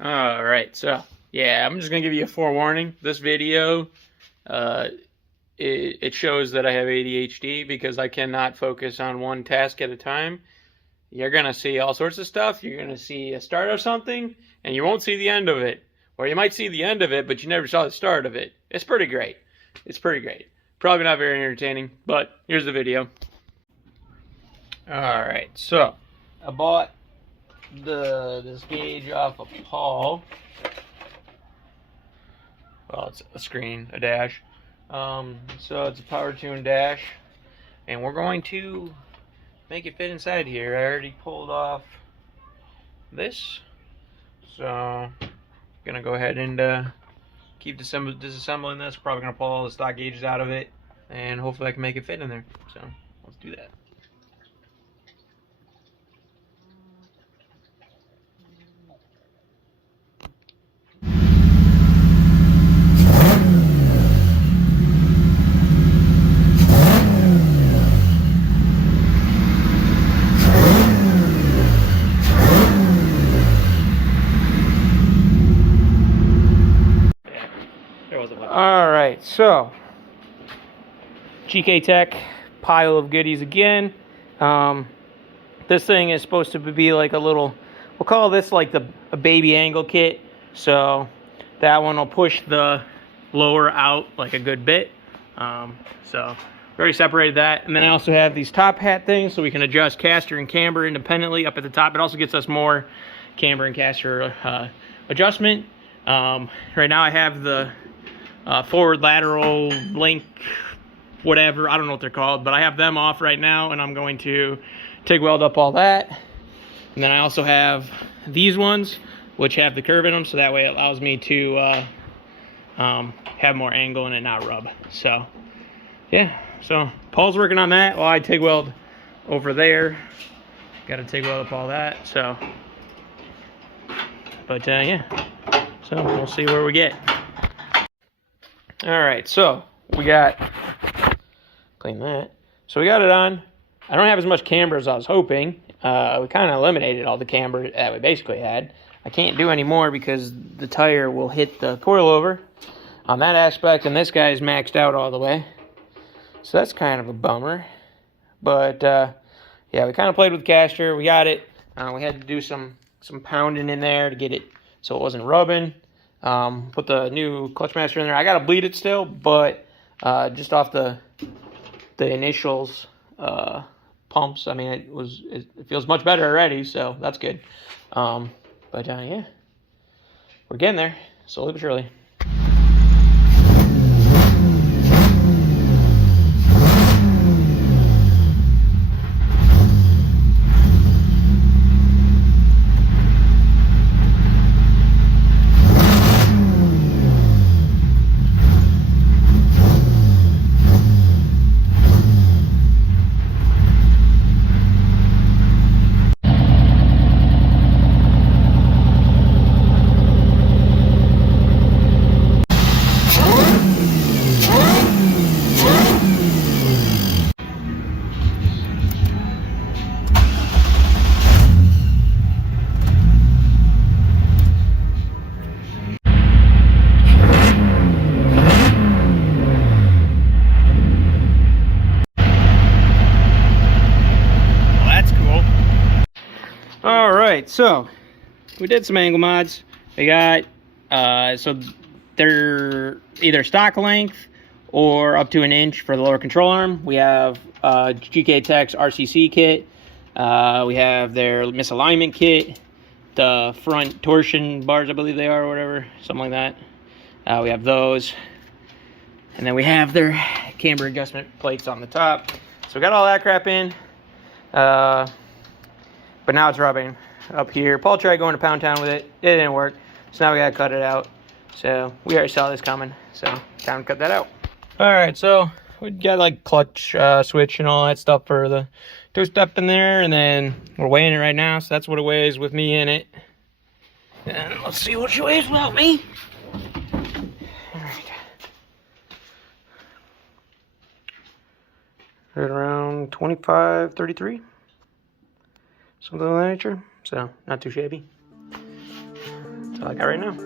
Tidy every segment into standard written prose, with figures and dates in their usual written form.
Alright, so, yeah, I'm just gonna give you a forewarning. This video, it shows that I have ADHD because I cannot focus on one task at a time. You're gonna see all sorts of stuff. You're gonna see a start of something, and you won't see the end of it. Or you might see the end of it, but you never saw the start of it. It's pretty great. It's pretty great. Probably not very entertaining, but here's the video. Alright, so, I bought this gauge off of Paul. Well, it's a screen, a dash. So it's a power tune dash, and we're going to make it fit inside here. I already pulled off this, so I'm gonna go ahead and keep disassembling this. Probably gonna pull all the stock gauges out of it, and hopefully I can make it fit in there. So let's do that. Alright, so GK Tech pile of goodies again. This thing is supposed to be like a little, we'll call this like a baby angle kit. So that one will push the lower out like a good bit. So already separated that. And then I also have these top hat things so we can adjust caster and camber independently up at the top. It also gets us more camber and caster adjustment. Right now I have the forward lateral link, whatever, I don't know what they're called, but I have them off right now, and I'm going to TIG weld up all that. And then I also have these ones which have the curve in them, so that way it allows me to have more angle and it not rub. So yeah, so Paul's working on that while I TIG weld over there. Got to TIG weld up all that. So but yeah, so we'll see where we get. Alright, so we got, clean that. So we got it on. I don't have as much camber as I was hoping. We kind of eliminated all the camber that we basically had. I can't do any more because the tire will hit the coilover on that aspect, and this guy's maxed out all the way. So that's kind of a bummer. But yeah, we kind of played with the caster. We got it. We had to do some pounding in there to get it so it wasn't rubbing. Put the new clutch master in there. I gotta bleed it still, but just off the initials pumps, I mean it feels much better already, so that's good. But yeah, we're getting there slowly but surely. Alright, so we did some angle mods. We got so they're either stock length or up to 1 inch for the lower control arm. We have GK Tech's RCC kit. We have their misalignment kit, the front torsion bars, I believe they are, or whatever, something like that. We have those, and then we have their camber adjustment plates on the top. So we got all that crap in. But now it's rubbing up here. Paul tried going to Pound Town with it. It didn't work. So now we gotta cut it out. So we already saw this coming. So time to cut that out. Alright, so we got like clutch switch and all that stuff for the two-step in there. And then we're weighing it right now. So that's what it weighs with me in it. And let's see what she weighs without me. Alright. Right around 25, 33. Something of that nature, so not too shabby. That's all I got right now.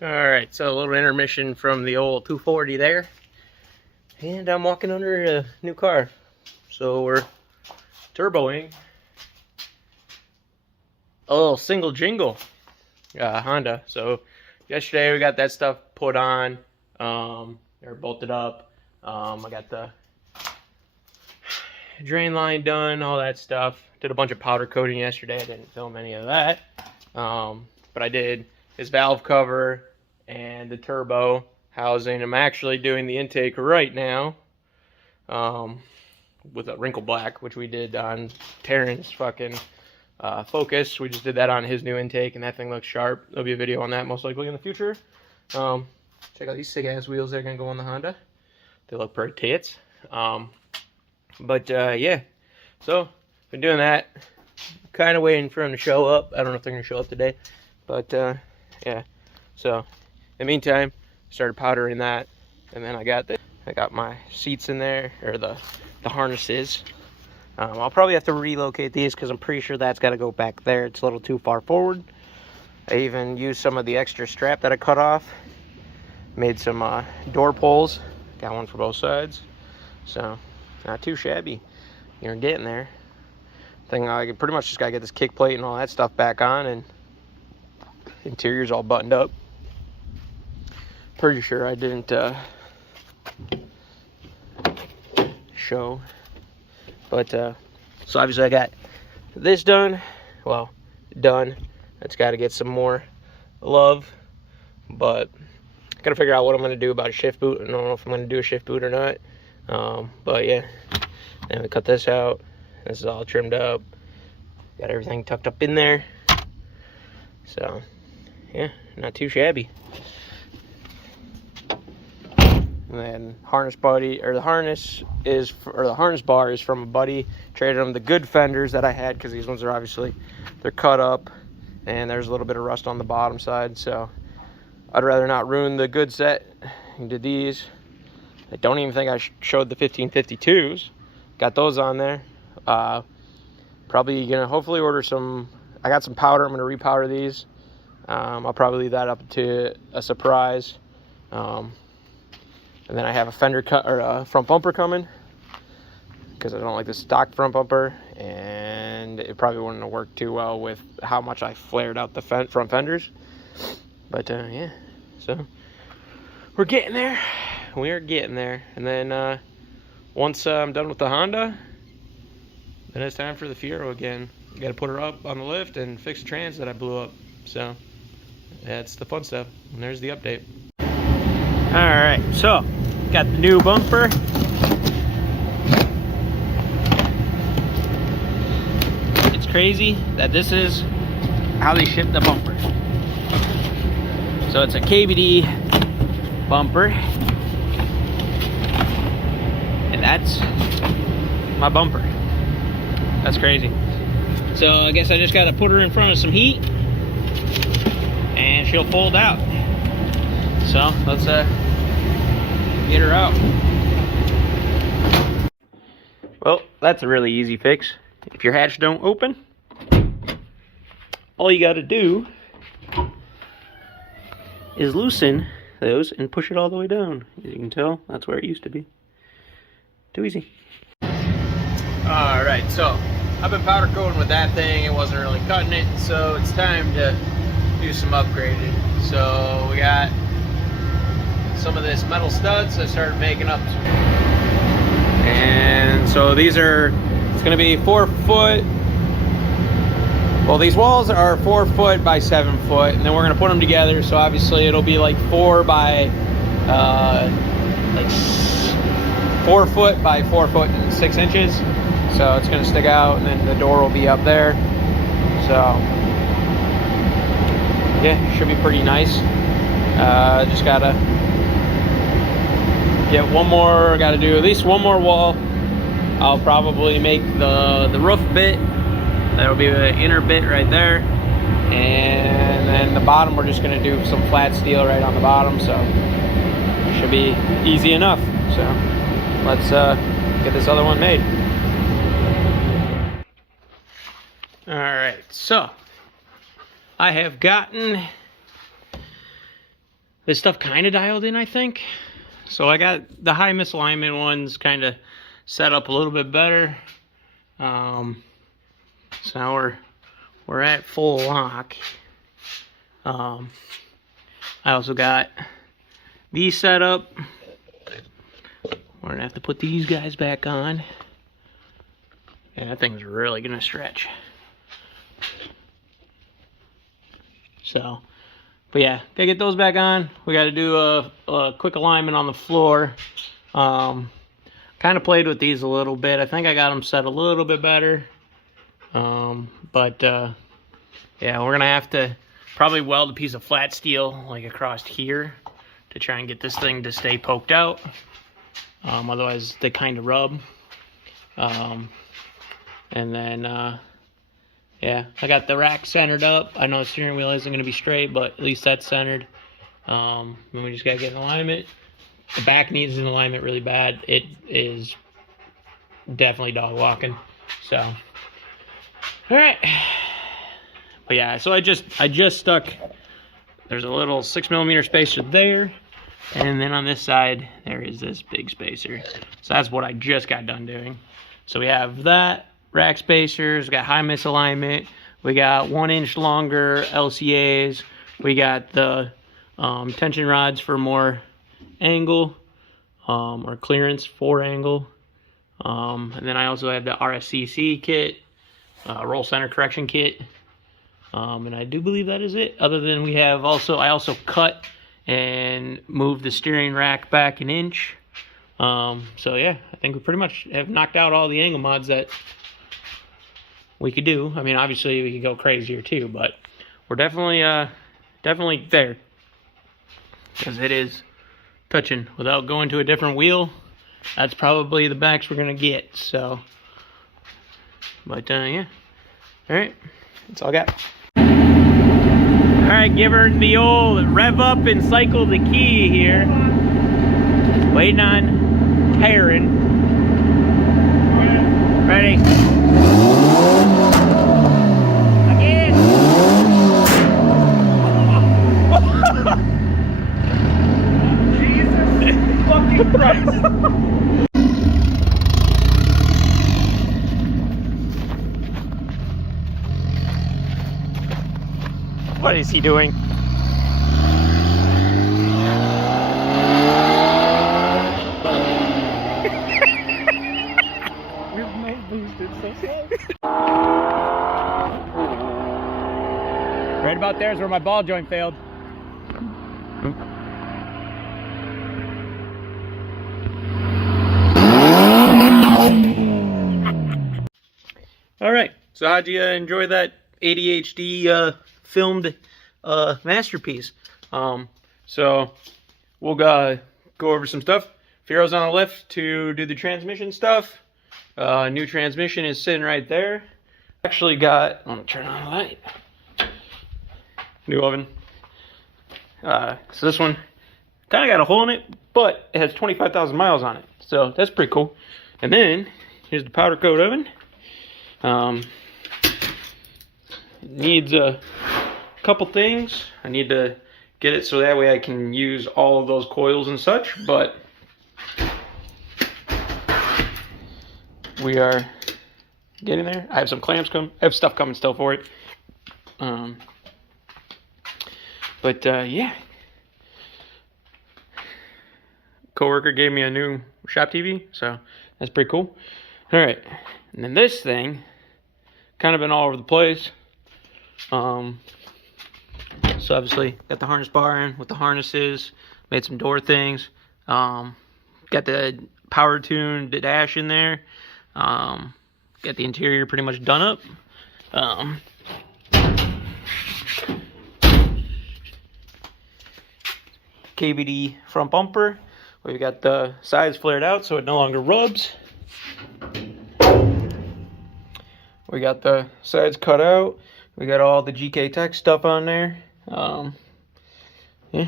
Alright, so a little intermission from the old 240 there. And I'm walking under a new car. So we're turboing a little single jingle Honda. So yesterday we got that stuff put on. They're bolted up. I got the drain line done, all that stuff. Did a bunch of powder coating yesterday. I didn't film any of that. But I did his valve cover and the turbo housing. I'm actually doing the intake right now with a wrinkle black, which we did on Terran's fucking Focus. We just did that on his new intake, and that thing looks sharp. There'll be a video on that most likely in the future. Check out these sick ass wheels that are gonna go on the Honda. They look pretty tits. Yeah, so been doing that. Kind of waiting for them to show up. I don't know if they're gonna show up today, but yeah. So in the meantime, started powdering that, and then I got my seats in there, or the harnesses. I'll probably have to relocate these because I'm pretty sure that's got to go back there. It's a little too far forward. I even used some of the extra strap that I cut off. Made some door pulls. Got one for both sides. So not too shabby. You're getting there. I pretty much just got to get this kick plate and all that stuff back on, and interior's all buttoned up. Pretty sure I didn't show. But so obviously I got this done. Well, done. It's got to get some more love, but I gotta figure out what I'm gonna do about a shift boot. I don't know if I'm gonna do a shift boot or not. But yeah, then we cut this out. This is all trimmed up. Got everything tucked up in there. So yeah, not too shabby. And then harness buddy, or the harness bar is from a buddy. Traded him the good fenders that I had, because these ones are obviously, they're cut up and there's a little bit of rust on the bottom side. So I'd rather not ruin the good set. And did these. I don't even think I showed the 1552s. Got those on there. Probably gonna hopefully order some. I got some powder. I'm gonna repowder these. I'll probably leave that up to a surprise. And then I have a fender cut, or a front bumper coming, because I don't like the stock front bumper, and it probably wouldn't have worked too well with how much I flared out the front fenders. But yeah, so we're getting there. We're getting there. And then once I'm done with the Honda, then it's time for the Fiero again. You got to put her up on the lift and fix the trans that I blew up. So that's the fun stuff. And there's the update. Alright, so got the new bumper. It's crazy that this is how they ship the bumper. So it's a KBD bumper, and that's my bumper. That's crazy. So I guess I just got to put her in front of some heat and she'll fold out. So let's get her out. Well, that's a really easy fix. If your hatch don't open, all you got to do is loosen those and push it all the way down. As you can tell, that's where it used to be. Too easy. Alright, so I've been powder coating with that thing. It wasn't really cutting it, so it's time to do some upgrading. So we got some of this metal studs I started making up. And so these are, it's gonna be 4 foot. Well, these walls are 4 foot by 7 foot, and then we're gonna put them together. So obviously it'll be like 4 by like 4 foot by 4 foot and 6 inches. So it's gonna stick out, and then the door will be up there. So yeah, should be pretty nice. Just gotta get one more, gotta do at least one more wall. I'll probably make the roof bit. That'll be the inner bit right there. And then the bottom, we're just gonna do some flat steel right on the bottom. So it should be easy enough. So let's get this other one made. All right, so I have gotten this stuff kind of dialed in, I think. So I got the high misalignment ones kind of set up a little bit better. So now we're at full lock. I also got these set up. We're gonna have to put these guys back on. Yeah, that thing's really gonna stretch. So, but yeah, gotta get those back on. We gotta do a quick alignment on the floor. Kind of played with these a little bit. I think I got them set a little bit better. Yeah, we're gonna have to probably weld a piece of flat steel like across here to try and get this thing to stay poked out. Otherwise they kind of rub. And then yeah, I got the rack centered up. I know the steering wheel isn't going to be straight, but at least that's centered. Then we just got to get in alignment. The back needs an alignment really bad. It is definitely dog walking. So, all right. But yeah, so I just stuck. There's a little 6mm spacer there, and then on this side there is this big spacer. So that's what I just got done doing. So we have that. Rack spacers, got high misalignment, we got 1 inch longer LCAs, we got the tension rods for more angle or clearance for angle, and then I also have the RSCC kit, roll center correction kit, and I do believe that is it. Other than we have I also cut and moved the steering rack back 1 inch. So yeah, I think we pretty much have knocked out all the angle mods that we could do. I mean, obviously we could go crazier too, but we're definitely there, because it is touching. Without going to a different wheel, that's probably the max we're gonna get. So, but yeah, all right, that's all I got. All right, give her the old rev up and cycle the key here. Waiting on Karen. Ready? Christ. What is he doing? Right about there is where my ball joint failed. All right, so how'd you enjoy that ADHD filmed masterpiece? So we'll go over some stuff. Firo's on the lift to do the transmission stuff. New transmission is sitting right there. Actually got, I'm gonna turn on the light. New oven. So this one kind of got a hole in it, but it has 25,000 miles on it. So that's pretty cool. And then here's the powder coat oven. It needs a couple things. I need to get it so that way I can use all of those coils and such, but we are getting there. I have some clamps I have stuff coming still for it. But yeah. Coworker gave me a new shop TV, so that's pretty cool. All right, and then this thing, kind of been all over the place. So obviously got the harness bar in with the harnesses, made some door things. Got the power tune, the dash in there. Got the interior pretty much done up. KVD front bumper. We've got the sides flared out so it no longer rubs. We got the sides cut out. We got all the GK Tech stuff on there. Yeah.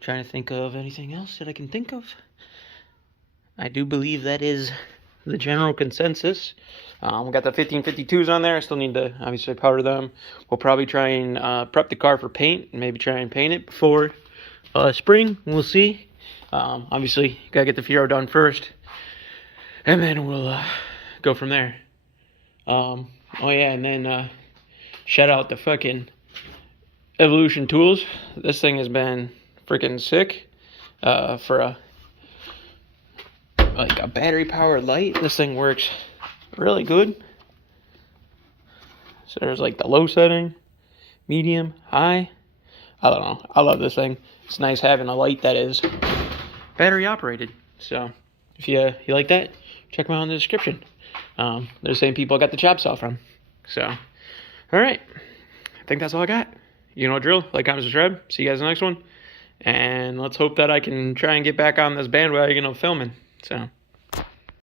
Trying to think of anything else that I can think of. I do believe that is the general consensus. We got the 1552s on there. I still need to obviously powder them. We'll probably try and prep the car for paint and maybe try and paint it before spring. We'll see. Obviously, gotta get the Fiero done first, and then we'll go from there. Oh yeah, and then shout out the fucking Evolution tools. This thing has been freaking sick for a battery powered light. This thing works really good. So there's like the low setting, medium, high. I don't know. I love this thing. It's nice having a light that is battery operated. So if you like that, check them out in the description. They're the same people I got the chop saw from. So, all right. I think that's all I got. You know what drill. Like, comment, subscribe. See you guys in the next one. And let's hope that I can try and get back on this bandwagon of filming. So.